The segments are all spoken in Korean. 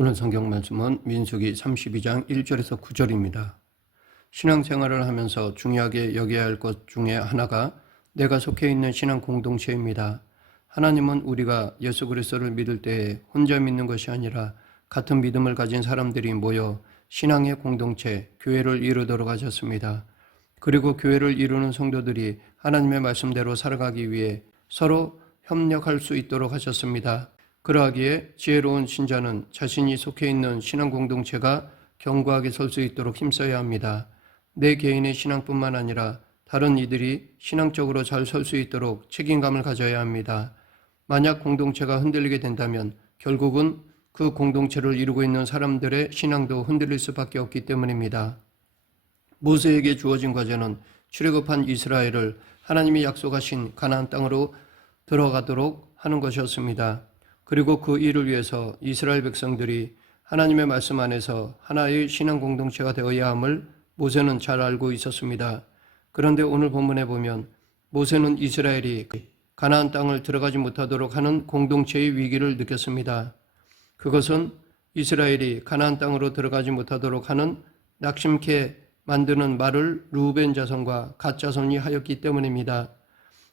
오늘 성경 말씀은 민수기 32장 1절에서 9절입니다. 신앙생활을 하면서 중요하게 여겨야 할 것 중에 하나가 내가 속해 있는 신앙 공동체입니다. 하나님은 우리가 예수 그리스도를 믿을 때에 혼자 믿는 것이 아니라 같은 믿음을 가진 사람들이 모여 신앙의 공동체, 교회를 이루도록 하셨습니다. 그리고 교회를 이루는 성도들이 하나님의 말씀대로 살아가기 위해 서로 협력할 수 있도록 하셨습니다. 그러하기에 지혜로운 신자는 자신이 속해 있는 신앙 공동체가 견고하게 설 수 있도록 힘써야 합니다. 내 개인의 신앙뿐만 아니라 다른 이들이 신앙적으로 잘 설 수 있도록 책임감을 가져야 합니다. 만약 공동체가 흔들리게 된다면 결국은 그 공동체를 이루고 있는 사람들의 신앙도 흔들릴 수밖에 없기 때문입니다. 모세에게 주어진 과제는 출애굽한 이스라엘을 하나님이 약속하신 가나안 땅으로 들어가도록 하는 것이었습니다. 그리고 그 일을 위해서 이스라엘 백성들이 하나님의 말씀 안에서 하나의 신앙 공동체가 되어야 함을 모세는 잘 알고 있었습니다. 그런데 오늘 본문에 보면 모세는 이스라엘이 가나안 땅을 들어가지 못하도록 하는 공동체의 위기를 느꼈습니다. 그것은 이스라엘이 가나안 땅으로 들어가지 못하도록 하는 낙심케 만드는 말을 르우벤 자손과 갓 자손이 하였기 때문입니다.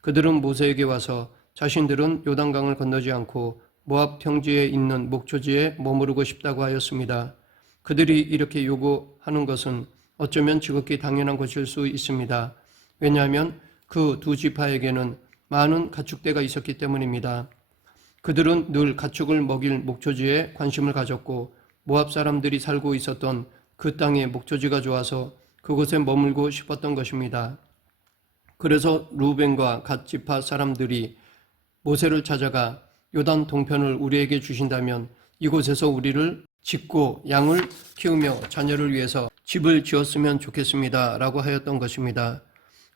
그들은 모세에게 와서 자신들은 요단강을 건너지 않고 모압 평지에 있는 목초지에 머무르고 싶다고 하였습니다. 그들이 이렇게 요구하는 것은 어쩌면 지극히 당연한 것일 수 있습니다. 왜냐하면 그 두 지파에게는 많은 가축대가 있었기 때문입니다. 그들은 늘 가축을 먹일 목초지에 관심을 가졌고 모압 사람들이 살고 있었던 그 땅의 목초지가 좋아서 그곳에 머물고 싶었던 것입니다. 그래서 루벤과 갓 지파 사람들이 모세를 찾아가 요단 동편을 우리에게 주신다면 이곳에서 우리를 짓고 양을 키우며 자녀를 위해서 집을 지었으면 좋겠습니다 라고 하였던 것입니다.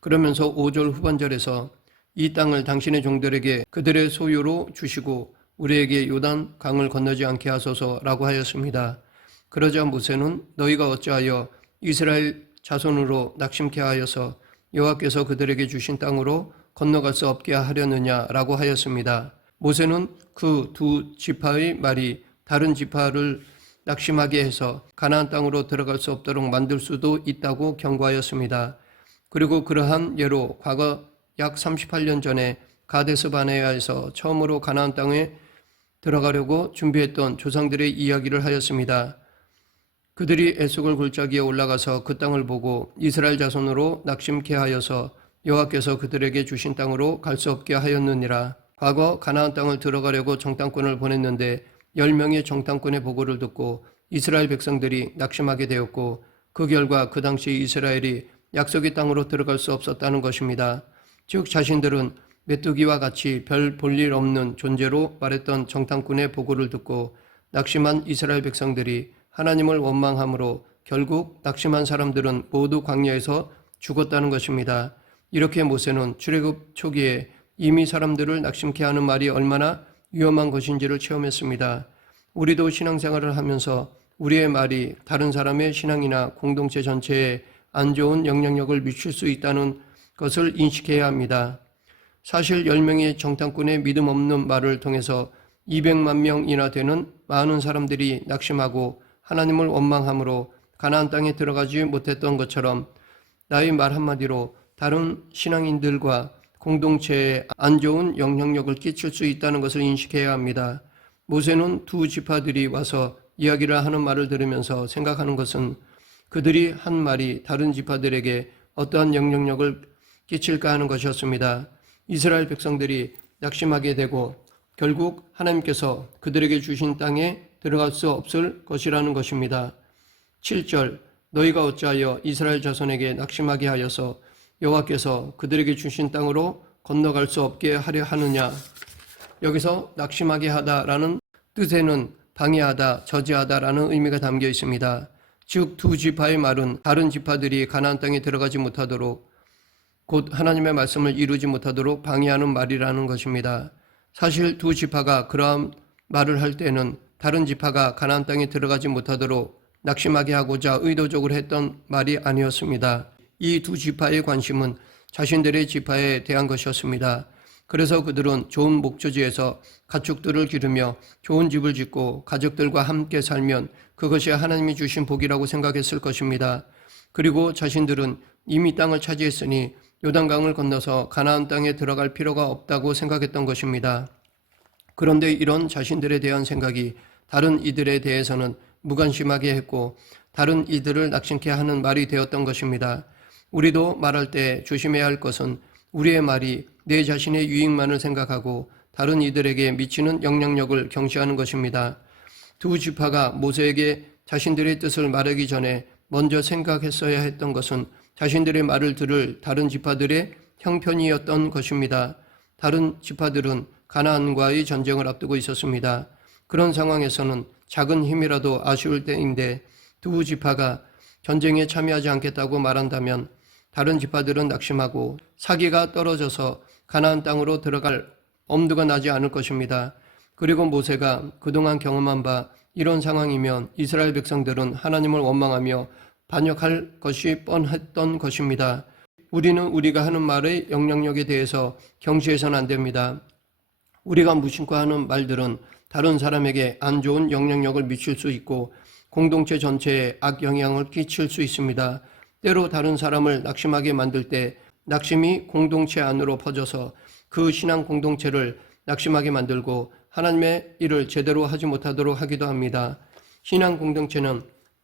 그러면서 5절 후반절에서 이 땅을 당신의 종들에게 그들의 소유로 주시고 우리에게 요단 강을 건너지 않게 하소서라고 하였습니다. 그러자 모세는 너희가 어찌하여 이스라엘 자손으로 낙심케 하여서 여호와께서 그들에게 주신 땅으로 건너갈 수 없게 하려느냐라고 하였습니다. 모세는 그 두 지파의 말이 다른 지파를 낙심하게 해서 가나안 땅으로 들어갈 수 없도록 만들 수도 있다고 경고하였습니다. 그리고 그러한 예로 과거 약 38년 전에 가데스 바네아에서 처음으로 가나안 땅에 들어가려고 준비했던 조상들의 이야기를 하였습니다. 그들이 에스골 골짜기에 올라가서 그 땅을 보고 이스라엘 자손으로 낙심케 하여서 여호와께서 그들에게 주신 땅으로 갈 수 없게 하였느니라. 과거 가나안 땅을 들어가려고 정탐꾼을 보냈는데 10명의 정탐꾼의 보고를 듣고 이스라엘 백성들이 낙심하게 되었고 그 결과 그 당시 이스라엘이 약속의 땅으로 들어갈 수 없었다는 것입니다. 즉 자신들은 메뚜기와 같이 별 볼 일 없는 존재로 말했던 정탐꾼의 보고를 듣고 낙심한 이스라엘 백성들이 하나님을 원망함으로 결국 낙심한 사람들은 모두 광야에서 죽었다는 것입니다. 이렇게 모세는 출애굽 초기에 이미 사람들을 낙심케 하는 말이 얼마나 위험한 것인지를 체험했습니다. 우리도 신앙생활을 하면서 우리의 말이 다른 사람의 신앙이나 공동체 전체에 안 좋은 영향력을 미칠 수 있다는 것을 인식해야 합니다. 사실 10명의 정탐꾼의 믿음 없는 말을 통해서 200만 명이나 되는 많은 사람들이 낙심하고 하나님을 원망함으로 가나안 땅에 들어가지 못했던 것처럼 나의 말 한마디로 다른 신앙인들과 공동체에 안 좋은 영향력을 끼칠 수 있다는 것을 인식해야 합니다. 모세는 두 지파들이 와서 이야기를 하는 말을 들으면서 생각하는 것은 그들이 한 말이 다른 지파들에게 어떠한 영향력을 끼칠까 하는 것이었습니다. 이스라엘 백성들이 낙심하게 되고 결국 하나님께서 그들에게 주신 땅에 들어갈 수 없을 것이라는 것입니다. 7절 너희가 어찌하여 이스라엘 자손에게 낙심하게 하여서 여호와께서 그들에게 주신 땅으로 건너갈 수 없게 하려 하느냐. 여기서 낙심하게 하다라는 뜻에는 방해하다, 저지하다라는 의미가 담겨 있습니다. 즉 두 지파의 말은 다른 지파들이 가나안 땅에 들어가지 못하도록 곧 하나님의 말씀을 이루지 못하도록 방해하는 말이라는 것입니다. 사실 두 지파가 그러한 말을 할 때는 다른 지파가 가나안 땅에 들어가지 못하도록 낙심하게 하고자 의도적으로 했던 말이 아니었습니다. 이 두 지파의 관심은 자신들의 지파에 대한 것이었습니다. 그래서 그들은 좋은 목초지에서 가축들을 기르며 좋은 집을 짓고 가족들과 함께 살면 그것이 하나님이 주신 복이라고 생각했을 것입니다. 그리고 자신들은 이미 땅을 차지했으니 요단강을 건너서 가나안 땅에 들어갈 필요가 없다고 생각했던 것입니다. 그런데 이런 자신들에 대한 생각이 다른 이들에 대해서는 무관심하게 했고 다른 이들을 낙심케 하는 말이 되었던 것입니다. 우리도 말할 때 조심해야 할 것은 우리의 말이 내 자신의 유익만을 생각하고 다른 이들에게 미치는 영향력을 경시하는 것입니다. 두 지파가 모세에게 자신들의 뜻을 말하기 전에 먼저 생각했어야 했던 것은 자신들의 말을 들을 다른 지파들의 형편이었던 것입니다. 다른 지파들은 가나안과의 전쟁을 앞두고 있었습니다. 그런 상황에서는 작은 힘이라도 아쉬울 때인데 두 지파가 전쟁에 참여하지 않겠다고 말한다면 다른 지파들은 낙심하고 사기가 떨어져서 가나안 땅으로 들어갈 엄두가 나지 않을 것입니다. 그리고 모세가 그동안 경험한 바 이런 상황이면 이스라엘 백성들은 하나님을 원망하며 반역할 것이 뻔했던 것입니다. 우리는 우리가 하는 말의 영향력에 대해서 경시해서는 안 됩니다. 우리가 무심코 하는 말들은 다른 사람에게 안 좋은 영향력을 미칠 수 있고 공동체 전체에 악영향을 끼칠 수 있습니다. 때로 다른 사람을 낙심하게 만들 때 낙심이 공동체 안으로 퍼져서 그 신앙 공동체를 낙심하게 만들고 하나님의 일을 제대로 하지 못하도록 하기도 합니다. 신앙 공동체는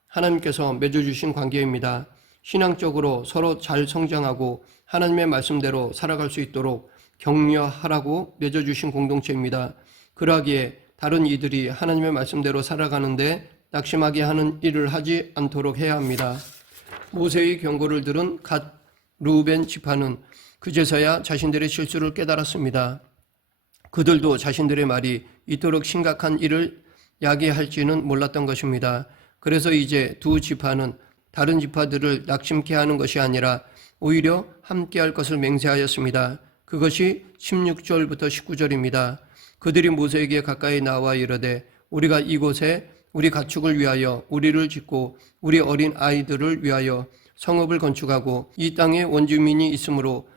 하나님께서 맺어주신 관계입니다. 신앙적으로 서로 잘 성장하고 하나님의 말씀대로 살아갈 수 있도록 격려하라고 맺어주신 공동체입니다. 그러하기에 다른 이들이 하나님의 말씀대로 살아가는데 낙심하게 하는 일을 하지 않도록 해야 합니다. 모세의 경고를 들은 갓 루벤 지파는 그제서야 자신들의 실수를 깨달았습니다. 그들도 자신들의 말이 이토록 심각한 일을 야기할지는 몰랐던 것입니다. 그래서 이제 두 지파는 다른 지파들을 낙심케 하는 것이 아니라 오히려 함께할 것을 맹세하였습니다. 그것이 16절부터 19절입니다. 그들이 모세에게 가까이 나와 이르되 우리가 이곳에 우리 가축을 위하여 우리를 짓고 우리 어린 아이들을 위하여 성읍을 건축하고 이 땅에 원주민이 있으므로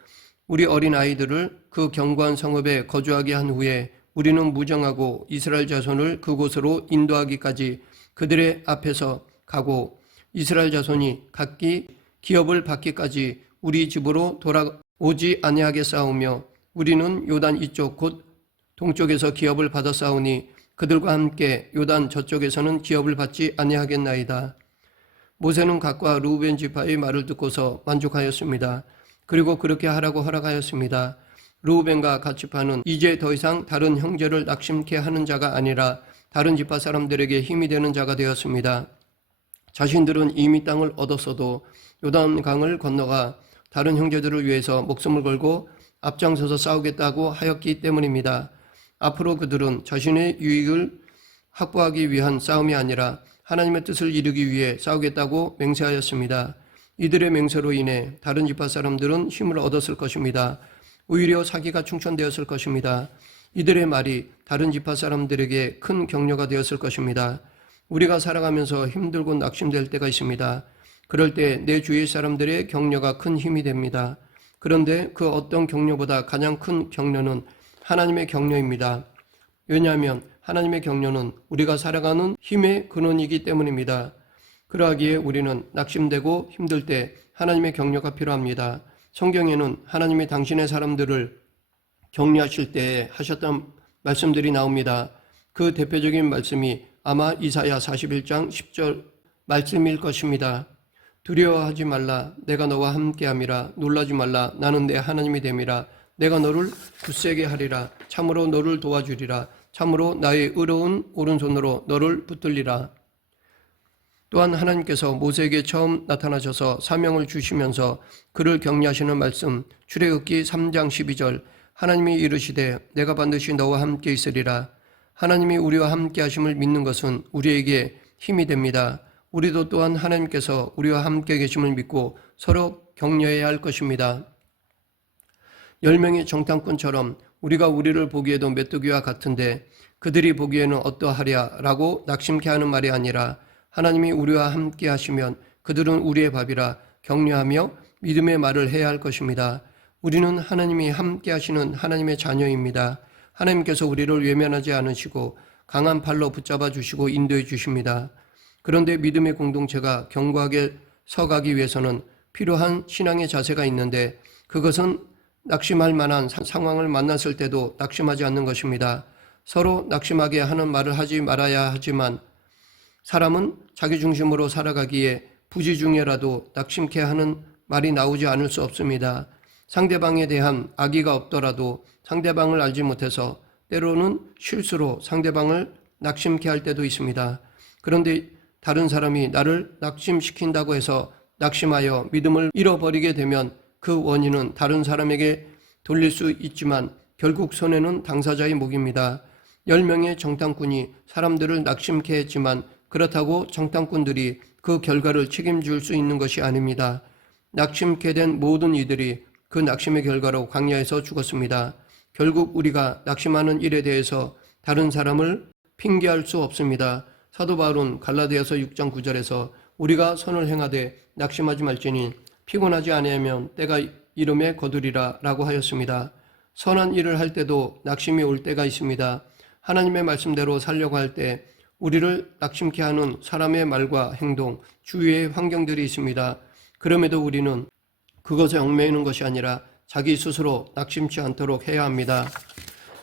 우리 어린 아이들을 그 견고한 성읍에 거주하게 한 후에 우리는 무정하고 이스라엘 자손을 그곳으로 인도하기까지 그들의 앞에서 가고 이스라엘 자손이 각기 기업을 받기까지 우리 집으로 돌아오지 아니하겠사오며 우리는 요단 이쪽 곧 동쪽에서 기업을 받아 싸우니 그들과 함께 요단 저쪽에서는 기업을 받지 아니하겠나이다. 모세는 갓과 루벤 지파의 말을 듣고서 만족하였습니다. 그리고 그렇게 하라고 허락하였습니다. 루벤과 갓 지파는 이제 더 이상 다른 형제를 낙심케 하는 자가 아니라 다른 지파 사람들에게 힘이 되는 자가 되었습니다. 자신들은 이미 땅을 얻었어도 요단강을 건너가 다른 형제들을 위해서 목숨을 걸고 앞장서서 싸우겠다고 하였기 때문입니다. 앞으로 그들은 자신의 유익을 확보하기 위한 싸움이 아니라 하나님의 뜻을 이루기 위해 싸우겠다고 맹세하였습니다. 이들의 맹세로 인해 다른 지파 사람들은 힘을 얻었을 것입니다. 오히려 사기가 충천되었을 것입니다. 이들의 말이 다른 지파 사람들에게 큰 격려가 되었을 것입니다. 우리가 살아가면서 힘들고 낙심될 때가 있습니다. 그럴 때 내 주위 사람들의 격려가 큰 힘이 됩니다. 그런데 그 어떤 격려보다 가장 큰 격려는 하나님의 격려입니다. 왜냐하면 하나님의 격려는 우리가 살아가는 힘의 근원이기 때문입니다. 그러하기에 우리는 낙심되고 힘들 때 하나님의 격려가 필요합니다. 성경에는 하나님이 당신의 사람들을 격려하실 때에 하셨던 말씀들이 나옵니다. 그 대표적인 말씀이 아마 이사야 41장 10절 말씀일 것입니다. 두려워하지 말라. 내가 너와 함께함이라. 놀라지 말라. 나는 내 하나님이 됨이라. 내가 너를 굳세게 하리라. 참으로 너를 도와주리라. 참으로 나의 의로운 오른손으로 너를 붙들리라. 또한 하나님께서 모세에게 처음 나타나셔서 사명을 주시면서 그를 격려하시는 말씀 출애굽기 3장 12절 하나님이 이르시되 내가 반드시 너와 함께 있으리라. 하나님이 우리와 함께 하심을 믿는 것은 우리에게 힘이 됩니다. 우리도 또한 하나님께서 우리와 함께 계심을 믿고 서로 격려해야 할 것입니다. 10명의 정탐꾼처럼 우리가 우리를 보기에도 메뚜기와 같은데 그들이 보기에는 어떠하랴 라고 낙심케 하는 말이 아니라 하나님이 우리와 함께 하시면 그들은 우리의 밥이라 격려하며 믿음의 말을 해야 할 것입니다. 우리는 하나님이 함께 하시는 하나님의 자녀입니다. 하나님께서 우리를 외면하지 않으시고 강한 팔로 붙잡아 주시고 인도해 주십니다. 그런데 믿음의 공동체가 견고하게 서가기 위해서는 필요한 신앙의 자세가 있는데 그것은 낙심할 만한 상황을 만났을 때도 낙심하지 않는 것입니다. 서로 낙심하게 하는 말을 하지 말아야 하지만 사람은 자기 중심으로 살아가기에 부지 중에라도 낙심케 하는 말이 나오지 않을 수 없습니다. 상대방에 대한 악의가 없더라도 상대방을 알지 못해서 때로는 실수로 상대방을 낙심케 할 때도 있습니다. 그런데 다른 사람이 나를 낙심시킨다고 해서 낙심하여 믿음을 잃어버리게 되면 그 원인은 다른 사람에게 돌릴 수 있지만 결국 손해는 당사자의 몫입니다. 10명의 정탐꾼이 사람들을 낙심케 했지만 그렇다고 정탐꾼들이 그 결과를 책임질 수 있는 것이 아닙니다. 낙심케 된 모든 이들이 그 낙심의 결과로 광야에서 죽었습니다. 결국 우리가 낙심하는 일에 대해서 다른 사람을 핑계할 수 없습니다. 사도 바울은 갈라디아서 6장 9절에서 우리가 선을 행하되 낙심하지 말지니 피곤하지 아니하면 때가 이름에 거두리라 라고 하였습니다. 선한 일을 할 때도 낙심이 올 때가 있습니다. 하나님의 말씀대로 살려고 할 때 우리를 낙심케 하는 사람의 말과 행동, 주위의 환경들이 있습니다. 그럼에도 우리는 그것에 얽매이는 것이 아니라 자기 스스로 낙심치 않도록 해야 합니다.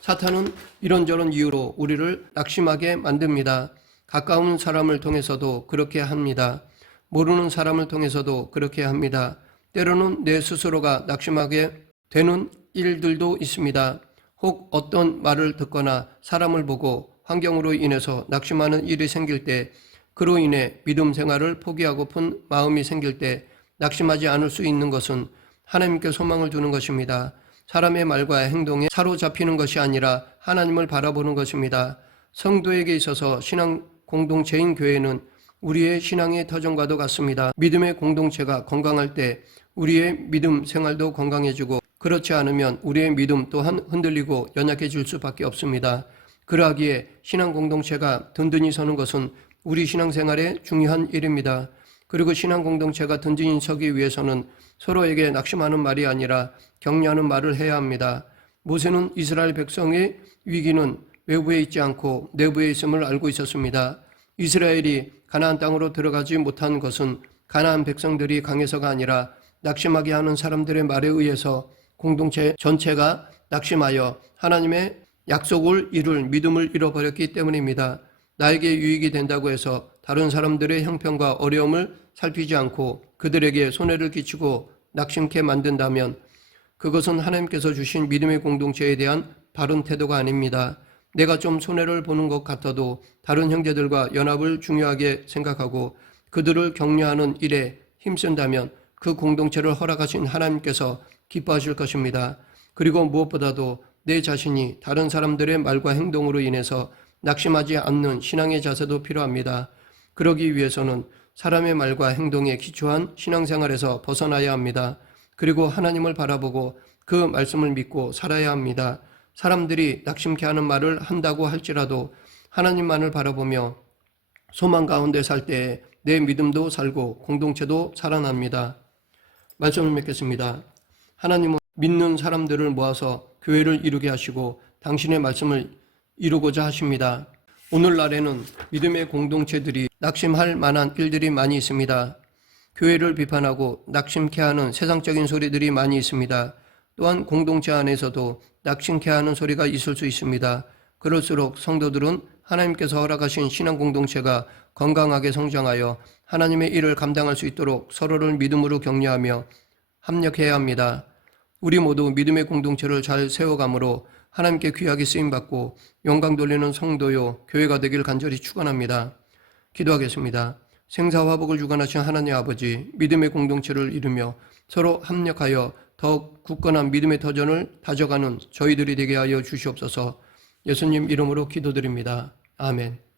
사탄은 이런저런 이유로 우리를 낙심하게 만듭니다. 가까운 사람을 통해서도 그렇게 합니다. 모르는 사람을 통해서도 그렇게 합니다. 때로는 내 스스로가 낙심하게 되는 일들도 있습니다. 혹 어떤 말을 듣거나 사람을 보고 환경으로 인해서 낙심하는 일이 생길 때, 그로 인해 믿음 생활을 포기하고픈 마음이 생길 때 낙심하지 않을 수 있는 것은 하나님께 소망을 두는 것입니다. 사람의 말과 행동에 사로잡히는 것이 아니라 하나님을 바라보는 것입니다. 성도에게 있어서 신앙 공동체인 교회는 우리의 신앙의 터전과도 같습니다. 믿음의 공동체가 건강할 때 우리의 믿음 생활도 건강해지고 그렇지 않으면 우리의 믿음 또한 흔들리고 연약해질 수밖에 없습니다. 그러하기에 신앙 공동체가 든든히 서는 것은 우리 신앙생활의 중요한 일입니다. 그리고 신앙 공동체가 든든히 서기 위해서는 서로에게 낙심하는 말이 아니라 격려하는 말을 해야 합니다. 모세는 이스라엘 백성의 위기는 외부에 있지 않고 내부에 있음을 알고 있었습니다. 이스라엘이 가나안 땅으로 들어가지 못한 것은 가나안 백성들이 강해서가 아니라 낙심하게 하는 사람들의 말에 의해서 공동체 전체가 낙심하여 하나님의 약속을 이룰 믿음을 잃어버렸기 때문입니다. 나에게 유익이 된다고 해서 다른 사람들의 형편과 어려움을 살피지 않고 그들에게 손해를 끼치고 낙심케 만든다면 그것은 하나님께서 주신 믿음의 공동체에 대한 바른 태도가 아닙니다. 내가 좀 손해를 보는 것 같아도 다른 형제들과 연합을 중요하게 생각하고 그들을 격려하는 일에 힘쓴다면 그 공동체를 허락하신 하나님께서 기뻐하실 것입니다. 그리고 무엇보다도 내 자신이 다른 사람들의 말과 행동으로 인해서 낙심하지 않는 신앙의 자세도 필요합니다. 그러기 위해서는 사람의 말과 행동에 기초한 신앙생활에서 벗어나야 합니다. 그리고 하나님을 바라보고 그 말씀을 믿고 살아야 합니다. 사람들이 낙심케 하는 말을 한다고 할지라도 하나님만을 바라보며 소망 가운데 살 때에 내 믿음도 살고 공동체도 살아납니다. 말씀을 맺겠습니다. 하나님은 믿는 사람들을 모아서 교회를 이루게 하시고 당신의 말씀을 이루고자 하십니다. 오늘날에는 믿음의 공동체들이 낙심할 만한 일들이 많이 있습니다. 교회를 비판하고 낙심케 하는 세상적인 소리들이 많이 있습니다. 또한 공동체 안에서도 낙심케 하는 소리가 있을 수 있습니다. 그럴수록 성도들은 하나님께서 허락하신 신앙 공동체가 건강하게 성장하여 하나님의 일을 감당할 수 있도록 서로를 믿음으로 격려하며 합력해야 합니다. 우리 모두 믿음의 공동체를 잘 세워가므로 하나님께 귀하게 쓰임받고 영광 돌리는 성도요 교회가 되길 간절히 축원합니다. 기도하겠습니다. 생사화복을 주관하신 하나님 아버지, 믿음의 공동체를 이루며 서로 합력하여 더욱 굳건한 믿음의 터전을 다져가는 저희들이 되게 하여 주시옵소서. 예수님 이름으로 기도드립니다. 아멘.